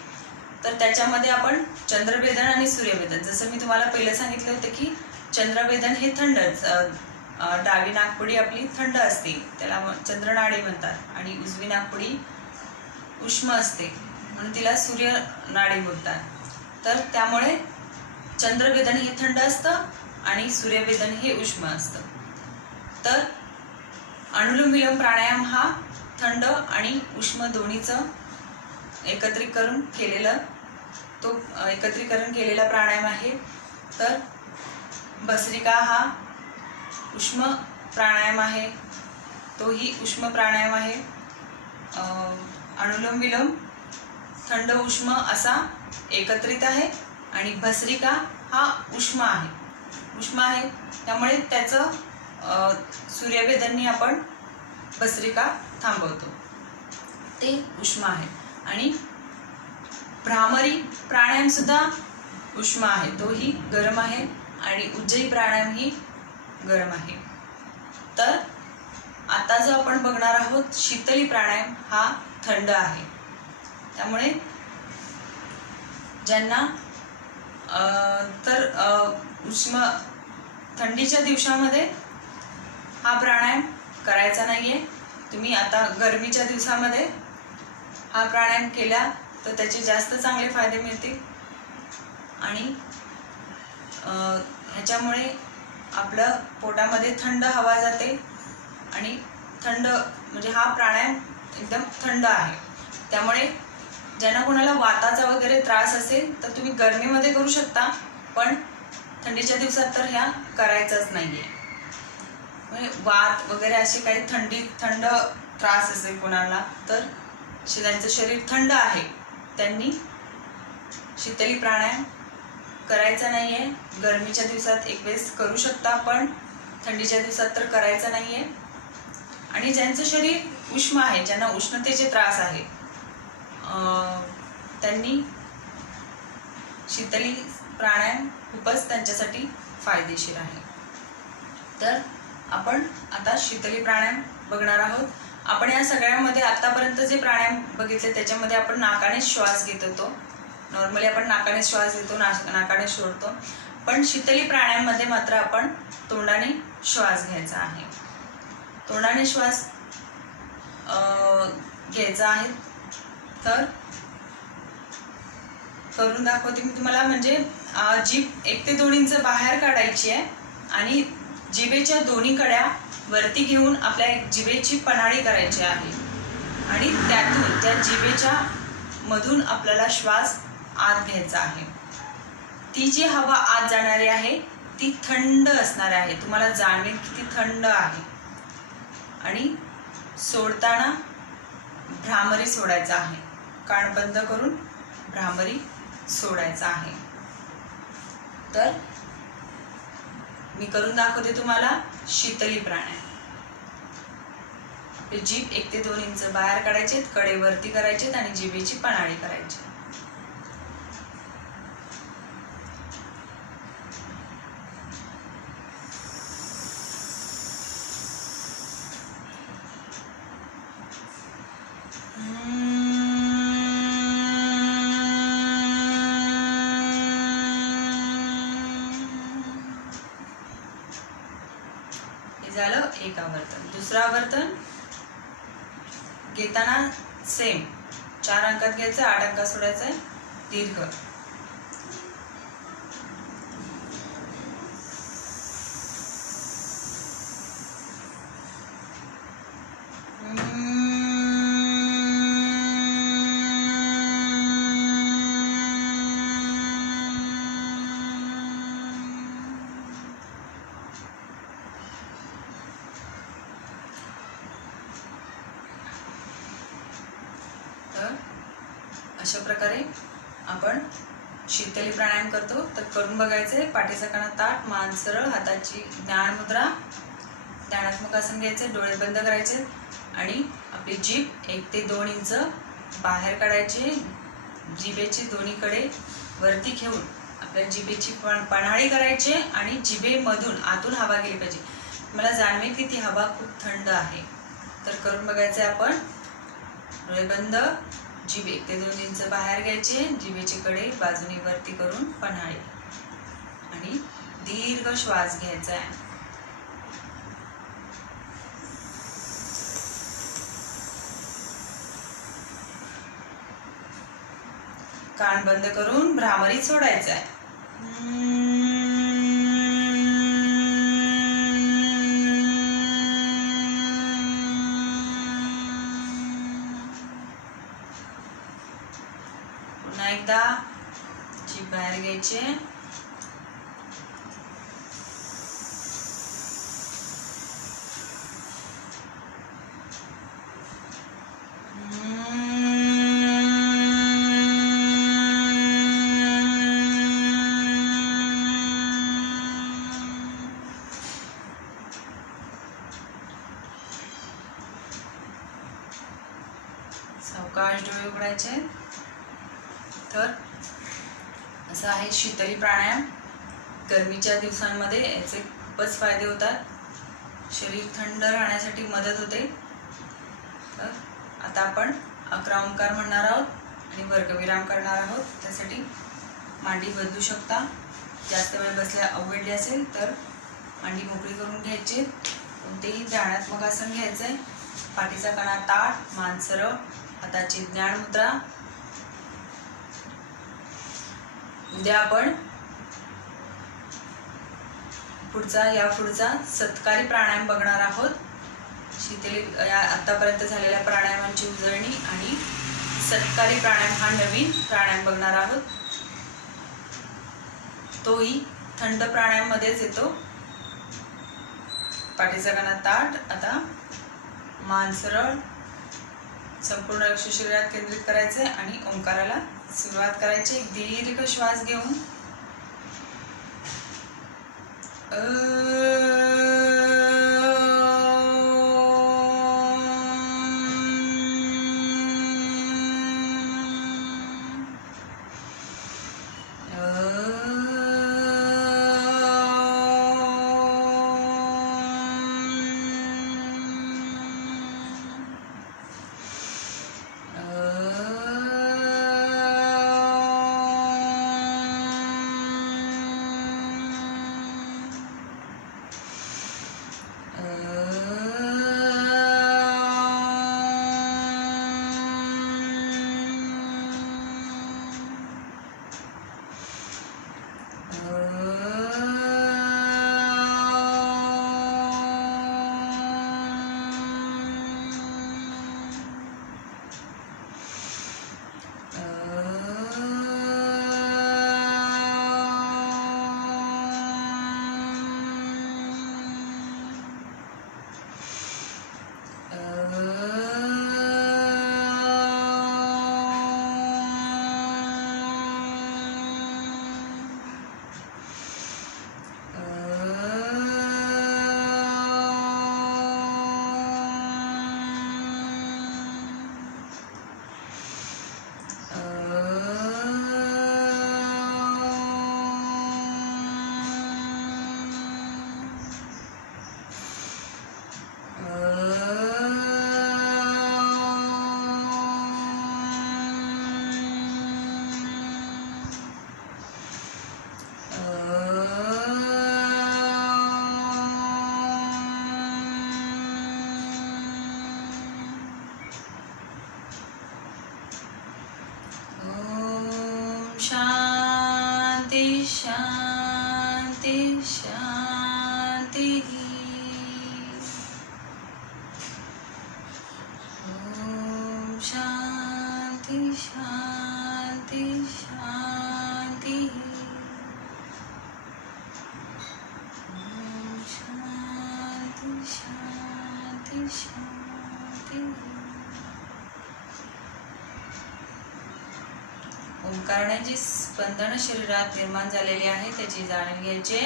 तर त्याच्यामध्ये आपण चंद्रभेदन आणि सूर्यभेदन, जसं मी तुम्हाला पहिलं सांगितलं होतं की चंद्रभेदन हे थंडच, डावी नाकपुडी आपली थंड असते, त्याला चंद्रनाडी म्हणतात, आणि उजवी नाकपुडी उष्म असते म्हणून तिला सूर्यनाडी बोलतात. तर त्यामुळे चंद्रभेदन हे थंड असतं आणि सूर्यभेदन हे उष्म असतं. तर अनुलोम विलोम प्राणायाम हा थंड आणि उष्म दोन्हीचं एकत्रीकरण केलेला प्राणायाम आहे. तर भस्त्रिका हा उष्म प्राणायाम आहे, तोही उष्म प्राणायाम आहे. अनुलोम विलोम थंड उष्म असा एकत्रित आहे, आणि भस्त्रिका हा उष्म आहे. त्यामुळे त्याचं सूर्यभेदननी आपण भस्त्रिका थांबवतो, ते उष्म आहे. आणि भ्रामरी प्राणायाम सुद्धा उष्म आहे, तोही गरम आहे, आणि उज्जयी प्राणायाम ही गरम आहे. तर आता जो आपण बघणार आहोत शीतली प्राणायाम हा थंड आहे. त्यामुळे ज्यांना थंडीच्या दिवसामध्ये हा प्राणायाम करायचा नाहीये. तुम्ही आता गरमीच्या दिवसामध्ये हा प्राणायाम केला तर त्याचे जास्त चांगले फायदे मिळतील, आणि ह्याच्यामुळे आपलं पोटामध्ये थंड हवा जाते, आणि थंड म्हणजे हा प्राणायाम एकदम थंड आहे. त्यामुळे ज्यांना कोणाला वाताचा वगैरे त्रास असेल तर तुम्ही गरमीमध्ये करू शकता, पण थंडीच्या दिवसात तर ह्या करायचाच नाहीये. म्हणजे वात वगैरे असे काही थंड त्रास असेल कोणाला, तर ज्यांचं शरीर थंड आहे त्यांनी शीतली प्राणायाम करायचा नाहीये. गरमीच्या दिवसात एक वेळेस करू शकता, पण थंडीच्या दिवसात तर करायचं नाहीये. आणि ज्यांचं शरीर उष्म आहे, ज्यांना उष्णतेचे त्रास आहे, त्यांनी शीतली प्राणायाम खूपच त्यांच्यासाठी फायदेशीर आहे. तर आपण आता शीतली प्राणायाम बघणार आहोत. आपण या सगळ्यामध्ये आतापर्यंत जे प्राणायाम बघितले त्याच्यामध्ये आपण नाकाने श्वास घेत होतो. नॉर्मली आपण नाकाने श्वास घेतो, नाकाने सोडतो. पण शीतली प्राणायाममध्ये मात्र आपण तोंडाने श्वास घ्यायचा आहे. तोंडाने श्वास घ्यायचा आहे. तर करून दाखवते मी तुम्हाला. म्हणजे जीभ 1 ते 2 इंच बाहेर काढायची आहे आणि जिभेच्या दोन्ही कड्या वरती घेऊन आपल्या जिभेची पन्हाळी करायची आहे आणि त्यातून त्या जिभेच्या मधून आपल्याला श्वास आत घ्यायचा आहे. ती जी हवा आत जाणारी आहे ती थंड असणार आहे. तुम्हाला जाणवेल की ती थंड आहे. आणि सोडताना भ्रामरी सोडायचा आहे. कान बंद करून भ्रामरी सोडायचा आहे. तर मी करून दाखवते तुम्हाला शीतली प्राणायाम. जीभ 1 ते 2 इंच बाहेर काढायचे, कडे वरती करायचे आणि जिभेची पन्हाळी करायची. झालं एक आवर्तन. दुसरं आवर्तन घेताना सेम 4 अंकात घ्यायचं, 8 अंकात सोडायचं आहे. दीर्घ. अशा प्रकारे आपण शीतली प्राणायाम करतो. तर करून बघायचे. पाठीचा कणा ताठ, मान सरळ, हाताची ज्ञान मुद्रा, ध्यानात्मक आसन घ्यायचे, डोळे बंद करायचे आणि आपली जीभ 1 ते 2 इंच बाहेर काढायची. जिभेचे दोन्हीकडे वरती घेऊन आपल्या जिभेची पन्हाळी करायची आणि जिभेमधून आतून हवा गेली पाहिजे. मला जाणवेल की ती हवा खूप थंड आहे. तर करून बघायचे आपण. डोळे बंद, जीभ 1 ते 2 इंच बाहेर घ्यायचे, जिभेची कडे बाजूने वरती करून पन्हाळी आणि दीर्घ श्वास घ्यायचा आहे. कान बंद करून भ्रामरी सोडायचा आहे. पुन्हा एकदा जीभ बाहेर घ्यायची. सावकाश डोळे उघडायचे. तर असं आहे शीतली प्राणायाम. गरमीच्या दिवसांमध्ये याचे खूपच फायदे होतात. शरीर थंड राहण्यासाठी मदत होते. तर आता आपण 11 ओंकार म्हणणार आहोत आणि वर्गविराम करणार आहोत. त्यासाठी मांडी बदलू शकता. जास्त वेळ बसल्या अवघडली असेल तर मांडी मोकळी करून घ्यायची. कोणतेही ध्यानात्मक आसन घ्यायचंय. पाठीचा कणा ताठ, मान सरळ, हाताची ज्ञान मुद्रा. उद्या आपण पुढचा सत्कारी प्राणायाम बघणार आहोत. शीतली या आतापर्यंत झालेल्या प्राणायामांची उजळणी आणि सत्कारी प्राणायाम हा नवीन प्राणायाम बघणार आहोत. तोही थंड प्राणायाम मध्येच येतो. पाठीचा कणा ताठ. आता मान सरळ, संपूर्ण लक्ष शरीरात केंद्रित करायचे आणि ओंकाराला सुरुवात करायची. एक दीर्घ श्वास घेऊन शांति शांति। ओम शांति शांति शांति। ओम शांति शांति शांति। ओंकाराने जी स्पंदन शरीरात निर्माण झालेली आहे त्याची जाणीव घ्यायची,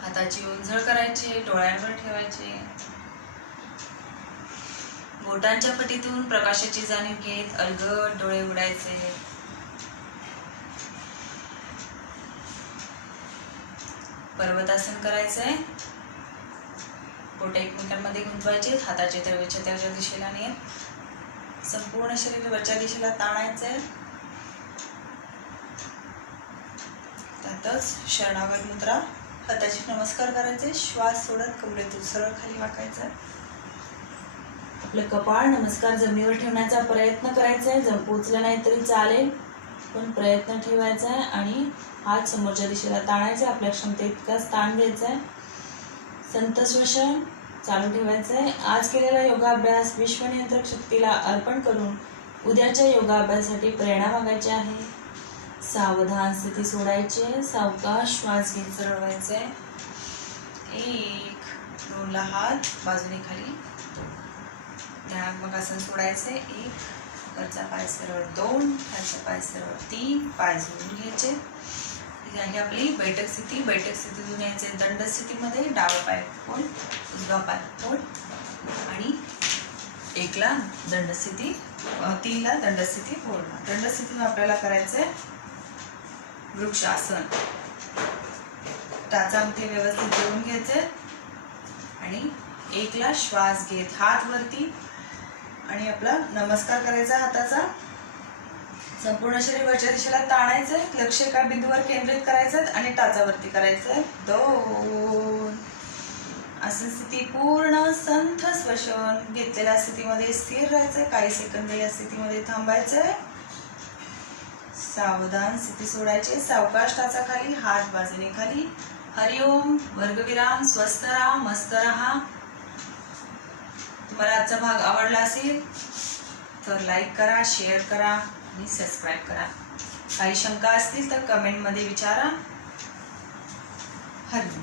हाताची ओंजळ करायची, डोळ्यांवर ठेवायची, बोटांच्या पटीतून प्रकाशाची जाणीव घेत अलगद डोळे उघडायचे। पर्वतासन करायचंय, बोट एकमेकांमध्ये गुंतवायचे, हाताचे तळवे त्याच्या दिशेला नेत संपूर्ण शरीर वरच्या दिशेला ताणायचंय। त्यातच शरणागत मुद्रा, हाताची नमस्कार करायचे, श्वास सोडत कमरेतून सरळ खाली वाकायचं। आपलं कपाळ नमस्कार जमिनीवर ठेवण्याचा प्रयत्न करायचा आहे, जम पोचलं नाही तरी चालेल पण प्रयत्न ठेवायचा आहे आणि हात समोरच्या दिशेला ताणायचे, आपल्या क्षमतेइतकाच ताण घ्यायचा आहे। संत श्वसन चालू ठेवायचं आहे। आज केलेला योगाभ्यास विश्वनियंत्रक शक्तीला अर्पण करून उद्याच्या योगाभ्यासासाठी प्रेरणा मागायची आहे। सावधान स्थिती सोडायची आहे, सावकाश श्वास घेत सरळ व्हायचे। 1 2 हात बाजूने खाली, ध्यानात्मक आसन सोडायचे। 1 वरचा पाय सरळ, 2 खालचा पाय सरळ, 3 पाय जोडून घ्यायचे। ही आपली बैठक स्थिती। बैठक स्थितीतून यायचे दंड स्थितीमध्ये, डावा पाय फोड, उजवा पाय फोड आणि 1 ला दंड स्थिती, 3 ला दंड स्थिती फोडणं। दंड स्थितीतून आपल्याला करायचंय वृक्षासन। टाचामध्ये व्यवस्थित जोडून घ्यायचे आणि 1 ला श्वास घेत हात वरती आणि आपला नमस्कार करायचा हाताचा, संपूर्ण शरीर वरच्या दिशेला ताणायचंय, लक्ष एका बिंदूवर केंद्रित करायचं आणि टाचावरती करायचंय। 2 आसन स्थिती पूर्ण। संथ श्वसन घेतलेल्या स्थितीमध्ये स्थिर राहायचंय, काही सेकंद या स्थितीमध्ये थांबायचंय। सावधान स्थिती सोडायची, सावकाश टाचा खाली, हात बाजूने खाली। हरिओम, वर्गविराम, स्वस्थ राहा, मस्त राहा। तुम्हाला आजचा भाग आवडला असेल तर लाईक करा, शेअर करा आणि सबस्क्राईब करा। काही शंका असतील तर कमेंटमध्ये विचारा। हरिओम।